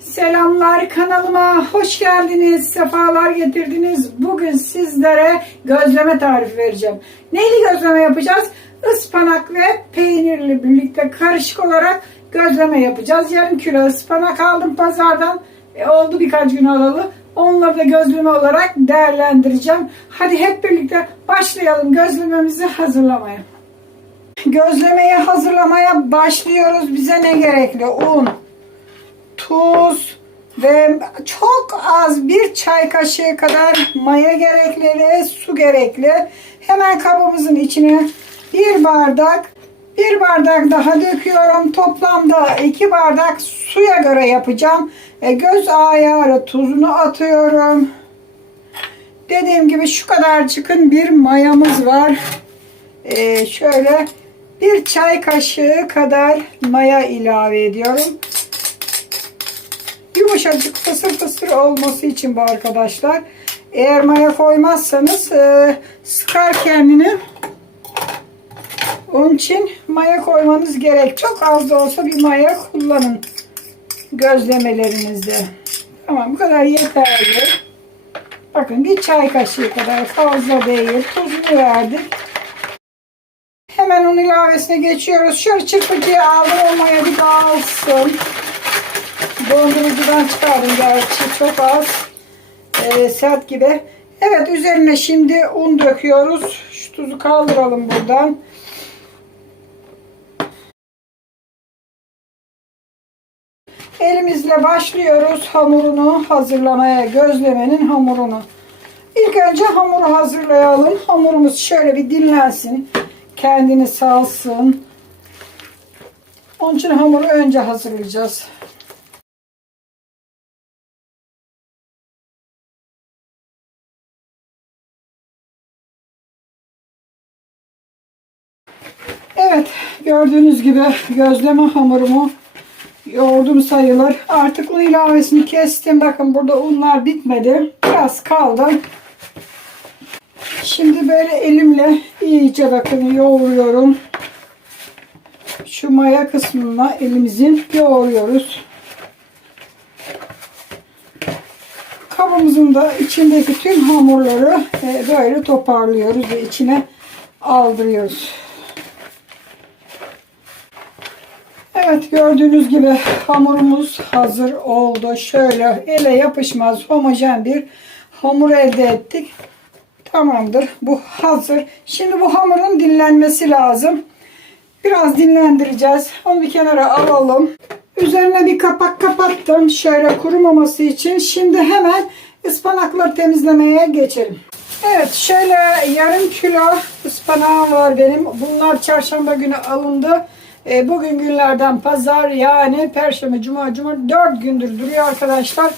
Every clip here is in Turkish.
Selamlar, kanalıma hoş geldiniz, sefalar getirdiniz. Bugün sizlere gözleme tarifi vereceğim. Neyli gözleme yapacağız? Ispanak ve peynirli birlikte karışık olarak gözleme yapacağız. Yarım kilo ıspanak aldım pazardan. Oldu birkaç gün alalı. Onları da gözleme olarak değerlendireceğim. Hadi hep birlikte başlayalım gözlememizi hazırlamaya. Gözlemeyi hazırlamaya başlıyoruz. Bize ne gerekli? Un, tuz ve çok az bir çay kaşığı kadar maya gerekli ve su gerekli. Hemen kabımızın içine bir bardak daha döküyorum. Toplamda 2 bardak suya göre yapacağım. Göz ayarı tuzunu atıyorum. Dediğim gibi şu kadar çıkın bir mayamız var. Şöyle bir çay kaşığı kadar maya ilave ediyorum. Yumuşacık fısır fısır olması için bu arkadaşlar. Eğer maya koymazsanız sıkar kendini. Onun için maya koymanız gerek. Çok az da olsa bir maya kullanın gözlemelerinizde. Tamam, bu kadar yeterli. Bakın bir çay kaşığı kadar, fazla değil. Tuzunu verdik. Hemen onun ilavesine geçiyoruz. Şöyle çırpıcıya aldım, o maya bir dağılsın. Dondurucudan çıkardım gerçi, çok az sert gibi. Evet, üzerine şimdi un döküyoruz. Şu tuzu kaldıralım buradan. Elimizle başlıyoruz hamurunu hazırlamaya, gözlemenin hamurunu. İlk önce hamuru hazırlayalım. Hamurumuz şöyle bir dinlensin, kendini salsın. Onun için hamuru önce hazırlayacağız. Evet, gördüğünüz gibi gözleme hamurumu yoğurdum sayılır. Artık un ilavesini kestim. Bakın burada unlar bitmedi. Biraz kaldı. Şimdi böyle elimle iyice bakın yoğuruyorum. Şu maya kısmına elimizin yoğuruyoruz. Kabımızın da içindeki tüm hamurları böyle toparlıyoruz ve içine aldırıyoruz. Evet, gördüğünüz gibi hamurumuz hazır oldu. Şöyle ele yapışmaz homojen bir hamur elde ettik. Tamamdır. Bu hazır. Şimdi bu hamurun dinlenmesi lazım. Biraz dinlendireceğiz. Onu bir kenara alalım. Üzerine bir kapak kapattım. Şöyle kurumaması için. Şimdi hemen ıspanakları temizlemeye geçelim. Evet, şöyle yarım kilo ıspanağım var benim. Bunlar çarşamba günü alındı. Bugün günlerden pazar, yani perşembe, cuma 4 gündür duruyor arkadaşlar.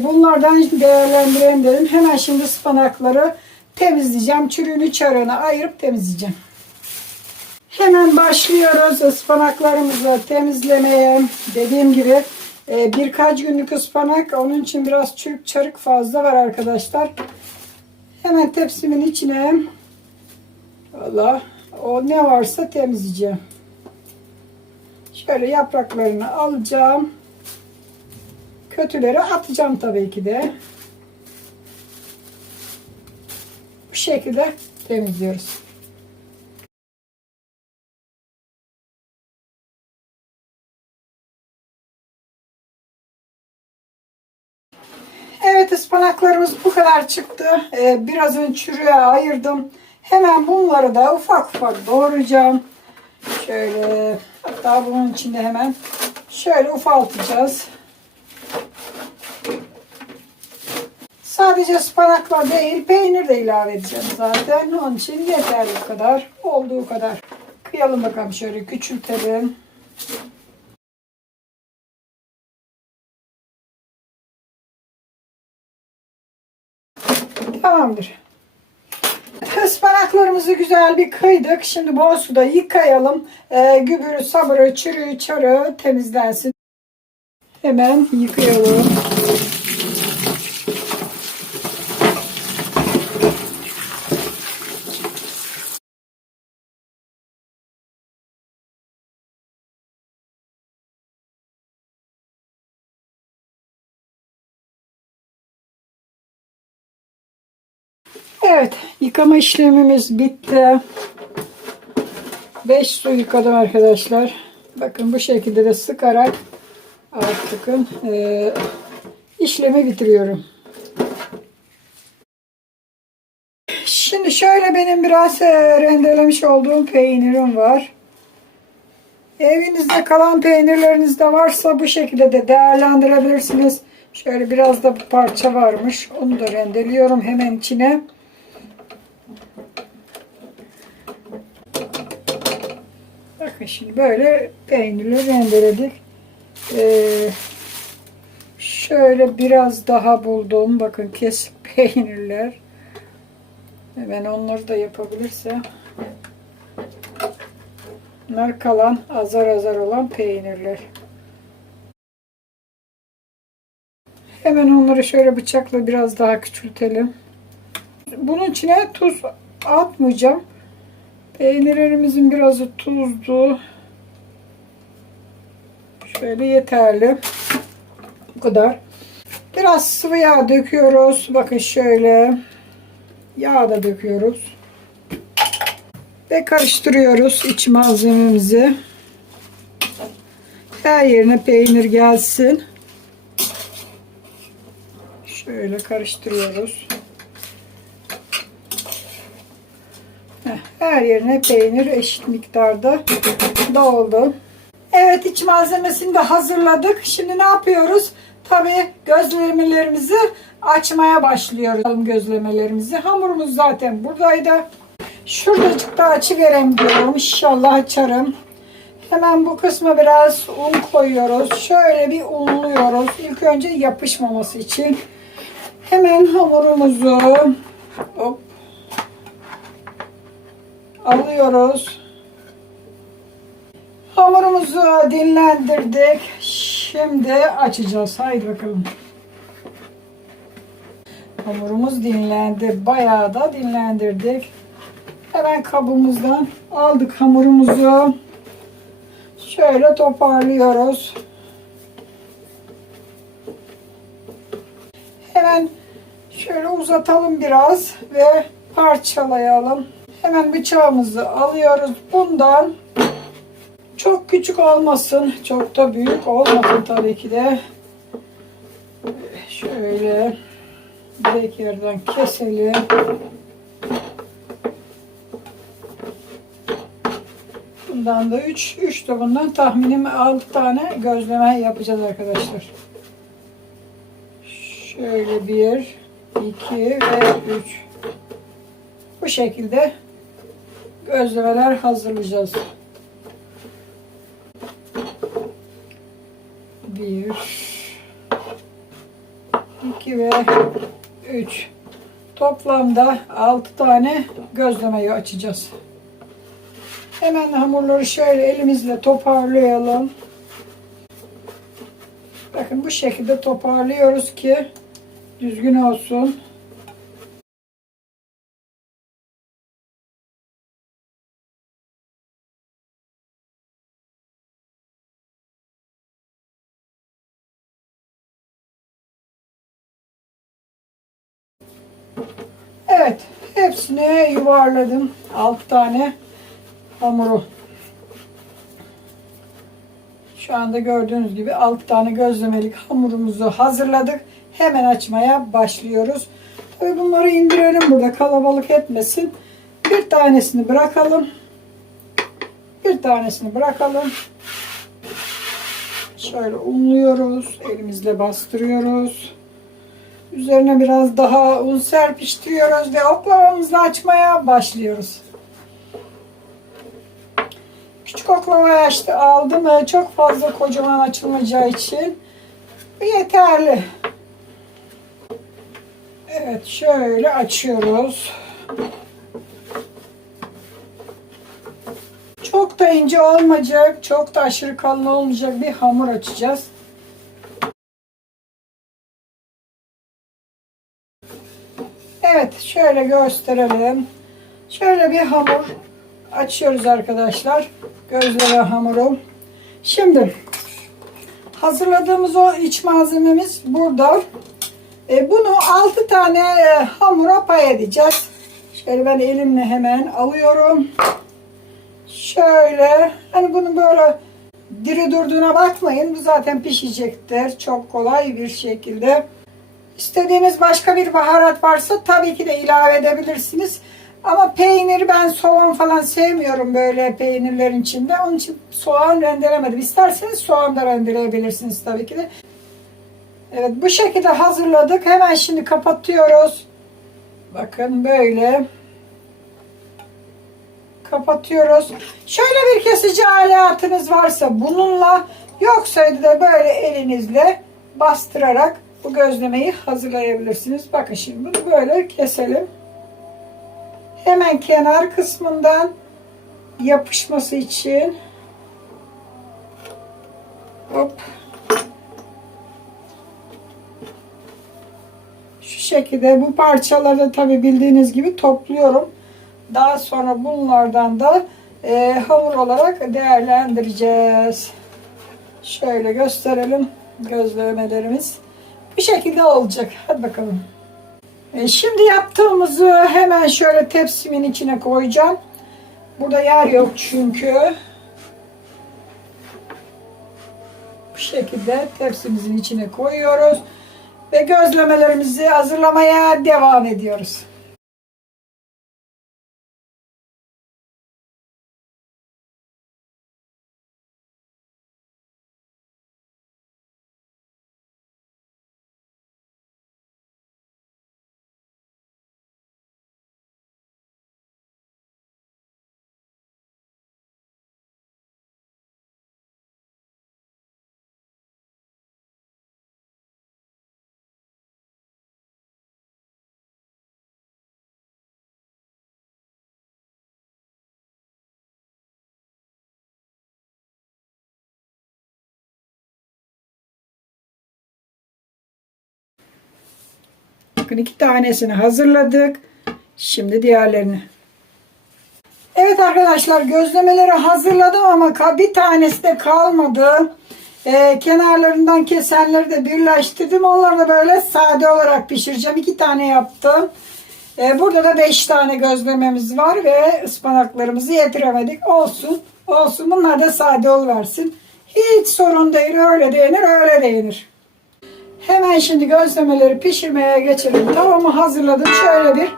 Bunlardan değerlendirelim dedim. Hemen şimdi ıspanakları temizleyeceğim. Çürüğünü çarığını ayırıp temizleyeceğim. Hemen başlıyoruz ıspanaklarımızı temizlemeye. Dediğim gibi birkaç günlük ıspanak, onun için biraz çürük çarık fazla var arkadaşlar. Hemen tepsimin içine o ne varsa temizleyeceğim. Şöyle yapraklarını alacağım. Kötüleri atacağım tabii ki de. Bu şekilde temizliyoruz. Evet, ıspanaklarımız bu kadar çıktı. Birazını çürüğe ayırdım. Hemen bunları da ufak ufak doğrayacağım. Şöyle, hatta bunun içinde hemen şöyle ufaltacağız. Sadece ıspanakla değil, peynir de ilave edeceğim zaten. Onun için yeterli kadar, olduğu kadar. Kıyalım bakalım, şöyle küçültelim. Tamamdır. Ispanaklarımızı güzel bir kıydık. Şimdi bol suda yıkayalım. Gübürü, sabırı, çürüğü, çarığı temizlensin. Hemen yıkayalım. Evet, yıkama işlemimiz bitti. 5 su yıkadım arkadaşlar. Bakın bu şekilde de sıkarak artık işlemi bitiriyorum. Şimdi şöyle benim biraz rendelemiş olduğum peynirim var. Evinizde kalan peynirleriniz de varsa bu şekilde de değerlendirebilirsiniz. Şöyle biraz da bir parça varmış. Onu da rendeliyorum hemen içine. Bakın şimdi böyle peynirleri rendeledik. Şöyle biraz daha buldum. Bakın kesik peynirler. Hemen onları da yapabilirsem. Bunlar kalan azar azar olan peynirler. Hemen onları şöyle bıçakla biraz daha küçültelim. Bunun içine tuz atmayacağım. Peynirlerimizin birazı tuzlu. Şöyle yeterli. Bu kadar. Biraz sıvı yağ döküyoruz. Bakın şöyle. Yağ da döküyoruz. Ve karıştırıyoruz iç malzememizi. Her yerine peynir gelsin. Şöyle karıştırıyoruz. Her yerine peynir eşit miktarda doldu. Evet, iç malzemesini de hazırladık. Şimdi ne yapıyoruz? Tabii gözlemelerimizi açmaya başlıyoruz. Gözlemelerimizi. Hamurumuz zaten buradaydı. Şuradacık da açıvereyim diyorum. İnşallah açarım. Hemen bu kısma biraz un koyuyoruz. Şöyle bir unluyoruz. İlk önce yapışmaması için. Hemen hamurumuzu alıyoruz. Hamurumuzu dinlendirdik. Şimdi açacağız. Haydi bakalım. Hamurumuz dinlendi. Bayağı da dinlendirdik. Hemen kabımızdan aldık hamurumuzu. Şöyle toparlıyoruz. Hemen şöyle uzatalım biraz ve parçalayalım. Hemen bıçağımızı alıyoruz. Bundan çok küçük olmasın, çok da büyük olmasın tabii ki de. Şöyle direkt yerden keselim. Bundan da 3 de bundan tahminim 6 tane gözleme yapacağız arkadaşlar. Şöyle 1, 2 ve 3. Bu şekilde gözlemeler hazırlayacağız. 1, 2 ve 3. Toplamda 6 tane gözlemeyi açacağız. Hemen hamurları şöyle elimizle toparlayalım. Bakın bu şekilde toparlıyoruz ki düzgün olsun. Evet, hepsini yuvarladım. 6 tane hamuru. Şu anda gördüğünüz gibi 6 tane gözlemelik hamurumuzu hazırladık. Hemen açmaya başlıyoruz. Tabii bunları indirelim, burada kalabalık etmesin. Bir tanesini bırakalım. Bir tanesini bırakalım. Şöyle unluyoruz. Elimizle bastırıyoruz. Üzerine biraz daha un serpiştiriyoruz ve oklavamızla açmaya başlıyoruz. Küçük oklavayı aldım. Çok fazla kocaman açılmayacağı için bu yeterli. Evet, şöyle açıyoruz. Çok da ince olmayacak, çok da aşırı kalın olmayacak bir hamur açacağız. Evet, şöyle gösterelim. Şöyle bir hamur açıyoruz arkadaşlar. Gözleme hamuru. Şimdi hazırladığımız o iç malzememiz burada. Bunu 6 tane hamura pay edeceğiz. Şöyle ben elimle hemen alıyorum. Şöyle, hani bunu böyle diri durduğuna bakmayın. Bu zaten pişecektir. Çok kolay bir şekilde. İstediğiniz başka bir baharat varsa tabii ki de ilave edebilirsiniz. Ama peyniri, ben soğan falan sevmiyorum böyle peynirlerin içinde. Onun için soğan rendelemedim. İsterseniz soğan da rendeleyebilirsiniz tabii ki de. Evet, bu şekilde hazırladık. Hemen şimdi kapatıyoruz. Bakın böyle. Kapatıyoruz. Şöyle bir kesici aletiniz varsa bununla, yoksaydı da böyle elinizle bastırarak bu gözlemeyi hazırlayabilirsiniz. Bakın şimdi bunu böyle keselim. Hemen kenar kısmından yapışması için. Hop. Şu şekilde bu parçaları tabi bildiğiniz gibi topluyorum. Daha sonra bunlardan da hamur olarak değerlendireceğiz. Şöyle gösterelim. Gözlemelerimiz bu şekilde olacak. Hadi bakalım. Şimdi yaptığımızı hemen şöyle tepsimin içine koyacağım. Burada yer yok çünkü. Bu şekilde tepsimizin içine koyuyoruz. Ve gözlemelerimizi hazırlamaya devam ediyoruz. Bakın 2 tanesini hazırladık. Şimdi diğerlerini. Evet arkadaşlar, gözlemeleri hazırladım ama bir tanesi de kalmadı. Kenarlarından kesenleri de birleştirdim. Onları da böyle sade olarak pişireceğim. 2 tane yaptım. Burada da 5 tane gözlememiz var ve ıspanaklarımızı yediremedik. Olsun. Olsun. Bunlar da sade oluversin. Hiç sorun değil. Öyle de yenir, öyle de yenir. Hemen şimdi gözlemeleri pişirmeye geçelim. Tavamı hazırladım. Şöyle bir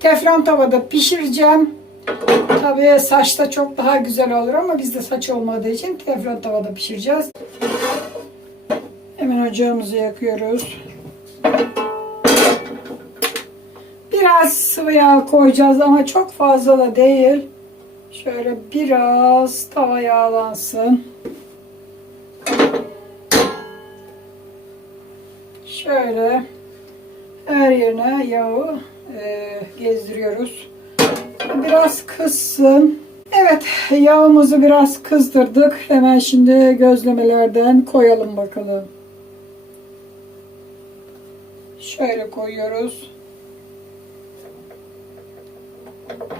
teflon tavada pişireceğim. Tabii saçta çok daha güzel olur ama bizde saç olmadığı için teflon tavada pişireceğiz. Hemen ocağımızı yakıyoruz. Biraz sıvı yağ koyacağız ama çok fazla da değil. Şöyle biraz tava yağlansın. Şöyle her yerine yağı gezdiriyoruz. Biraz kızsın. Evet, yağımızı biraz kızdırdık. Hemen şimdi gözlemelerden koyalım bakalım. Şöyle koyuyoruz.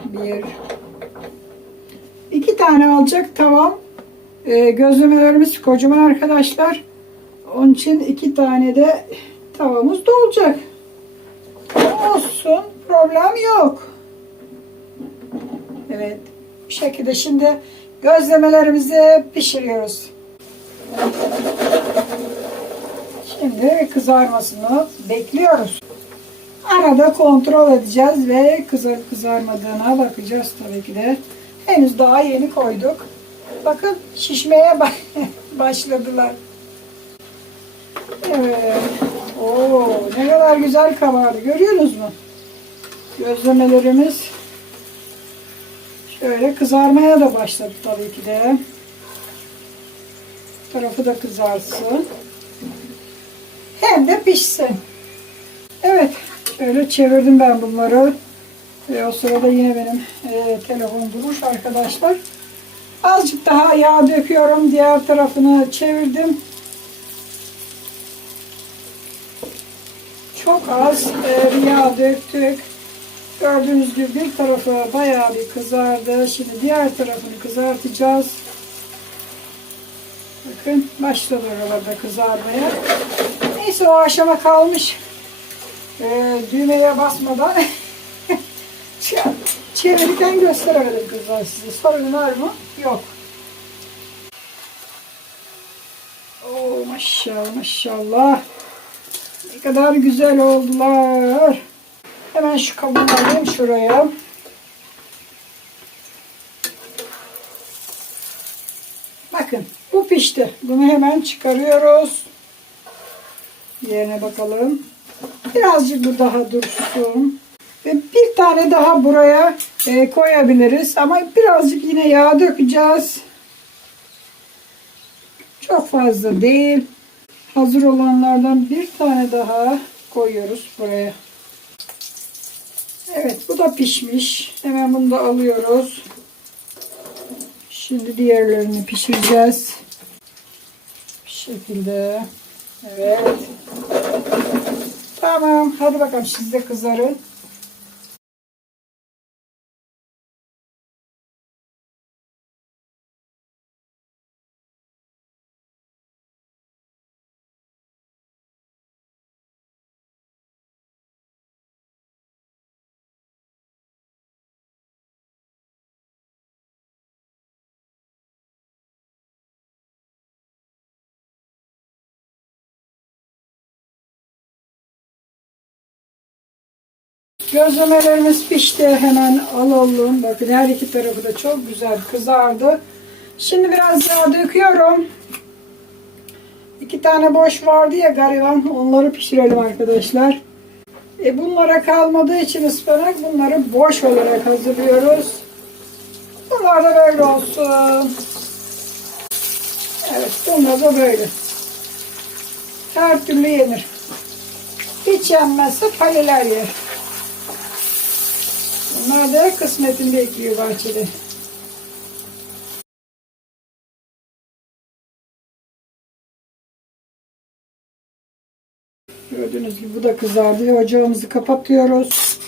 1 2 tane alacak tavam. Gözlemelerimiz kocaman arkadaşlar. Onun için 2 tane de tavamız da olacak. Olsun, problem yok. Evet, bu şekilde şimdi gözlemelerimizi pişiriyoruz. Şimdi kızarmasını bekliyoruz. Arada kontrol edeceğiz ve kızarıp kızarmadığına bakacağız tabii ki de. Henüz daha yeni koyduk. Bakın şişmeye başladılar. Evet. Oo, ne kadar güzel kabardı. Görüyorsunuz mu? Gözlemelerimiz şöyle kızarmaya da başladı tabii ki de. Bu tarafı da kızarsın. Hem de pişsin. Evet. Şöyle çevirdim ben bunları. O sırada yine benim telefon durmuş arkadaşlar. Azıcık daha yağ döküyorum. Diğer tarafını çevirdim. Çok az yağ döktük. Gördüğünüz gibi bir tarafı bayağı bir kızardı. Şimdi diğer tarafını kızartacağız. Bakın başladı oralarda kızarmaya. Neyse o aşama kalmış. Düğmeye basmadan çevirirken gösteremedim kızlar size. Sorun var mı? Yok. Oo, maşallah maşallah. Ne kadar güzel oldular. Hemen şu kabuğunu alayım şuraya. Bakın bu pişti. Bunu hemen çıkarıyoruz. Yerine bakalım. Birazcık bu daha dursun. Ve bir tane daha buraya koyabiliriz. Ama birazcık yine yağ dökeceğiz. Çok fazla değil. Hazır olanlardan bir tane daha koyuyoruz buraya. Evet, bu da pişmiş. Hemen bunu da alıyoruz. Şimdi diğerlerini pişireceğiz. Bu şekilde. Evet. Tamam. Hadi bakalım siz de kızarın. Gözlemelerimiz pişti. Hemen alalım. Bakın her iki tarafı da çok güzel kızardı. Şimdi biraz yağ döküyorum. 2 tane boş vardı ya gariban. Onları pişirelim arkadaşlar. Bunlara kalmadığı için ıspanak bunları boş olarak hazırlıyoruz. Bunlar da böyle olsun. Evet, bunlar da böyle. Her türlü yenir. Hiç yenmezse paleler yer. Bunlar da kısmetini bekliyor bahçede. Gördüğünüz gibi bu da kızardı. Ocağımızı kapatıyoruz.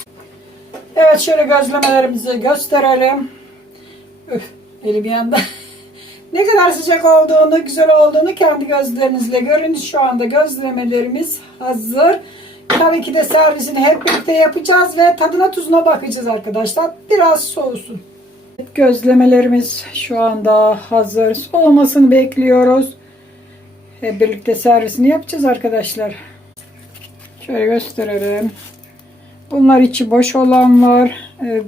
Evet, şöyle gözlemelerimizi gösterelim. Üf, elim yandı. Ne kadar sıcak olduğunu, güzel olduğunu kendi gözlerinizle görün. Şu anda gözlemelerimiz hazır. Tabii ki de servisini hep birlikte yapacağız ve tadına tuzuna bakacağız arkadaşlar. Biraz soğusun. Gözlemelerimiz şu anda hazır. Soğumasını bekliyoruz. Hep birlikte servisini yapacağız arkadaşlar. Şöyle gösterelim. Bunlar içi boş olanlar.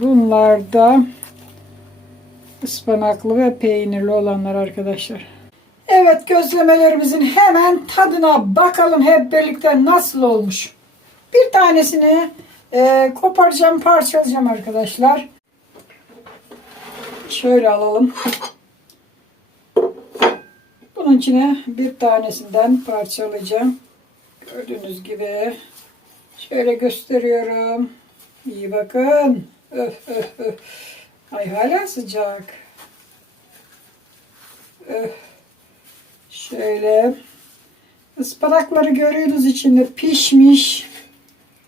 Bunlar da ıspanaklı ve peynirli olanlar arkadaşlar. Evet, gözlemelerimizin hemen tadına bakalım hep birlikte nasıl olmuş. Bir tanesini koparacağım, parçalayacağım arkadaşlar. Şöyle alalım. Bunun içine bir tanesinden parçalayacağım. Gördüğünüz gibi. Şöyle gösteriyorum. İyi bakın. Öf, öf, öf. Ay hala sıcak. Öf. Şöyle. Ispanakları görüyorsunuz, içinde pişmiş.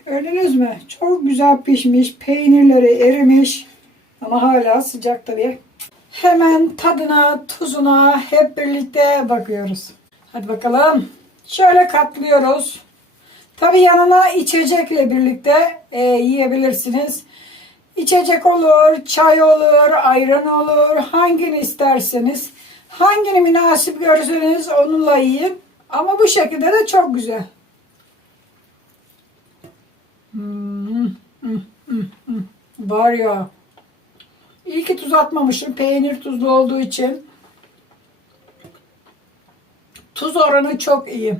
Gördünüz mü? Çok güzel pişmiş. Peynirleri erimiş. Ama hala sıcak tabii. Hemen tadına, tuzuna hep birlikte bakıyoruz. Hadi bakalım. Şöyle katlıyoruz. Tabii yanına içecekle birlikte yiyebilirsiniz. İçecek olur, çay olur, ayran olur. Hangini isterseniz, hangini münasip görürseniz onunla yiyin. Ama bu şekilde de çok güzel. Var ya. İyi ki tuz atmamışım. Peynir tuzlu olduğu için. Tuz oranı çok iyi.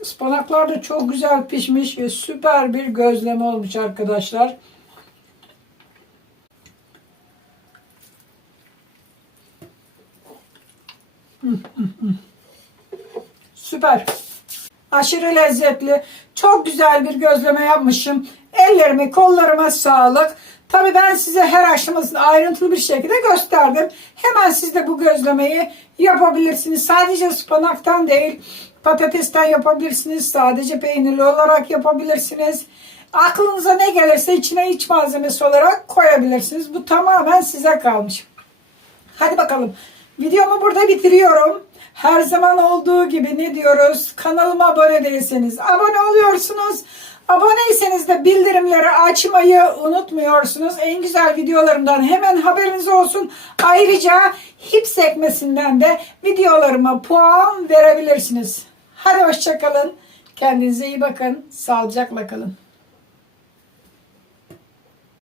Ispanaklar da çok güzel pişmiş ve süper bir gözleme olmuş arkadaşlar. Süper. Aşırı lezzetli. Çok güzel bir gözleme yapmışım. Ellerime, kollarıma sağlık. Tabii ben size her aşamasını ayrıntılı bir şekilde gösterdim. Hemen siz de bu gözlemeyi yapabilirsiniz. Sadece ıspanaktan değil, patatesten yapabilirsiniz. Sadece peynirli olarak yapabilirsiniz. Aklınıza ne gelirse içine iç malzemesi olarak koyabilirsiniz. Bu tamamen size kalmış. Hadi bakalım. Videomu burada bitiriyorum. Her zaman olduğu gibi ne diyoruz? Kanalıma abone değilseniz abone oluyorsunuz. Aboneyseniz de bildirimleri açmayı unutmuyorsunuz. En güzel videolarımdan hemen haberiniz olsun. Ayrıca hip sekmesinden de videolarıma puan verebilirsiniz. Hadi hoşça kalın. Kendinize iyi bakın. Sağlıcakla kalın.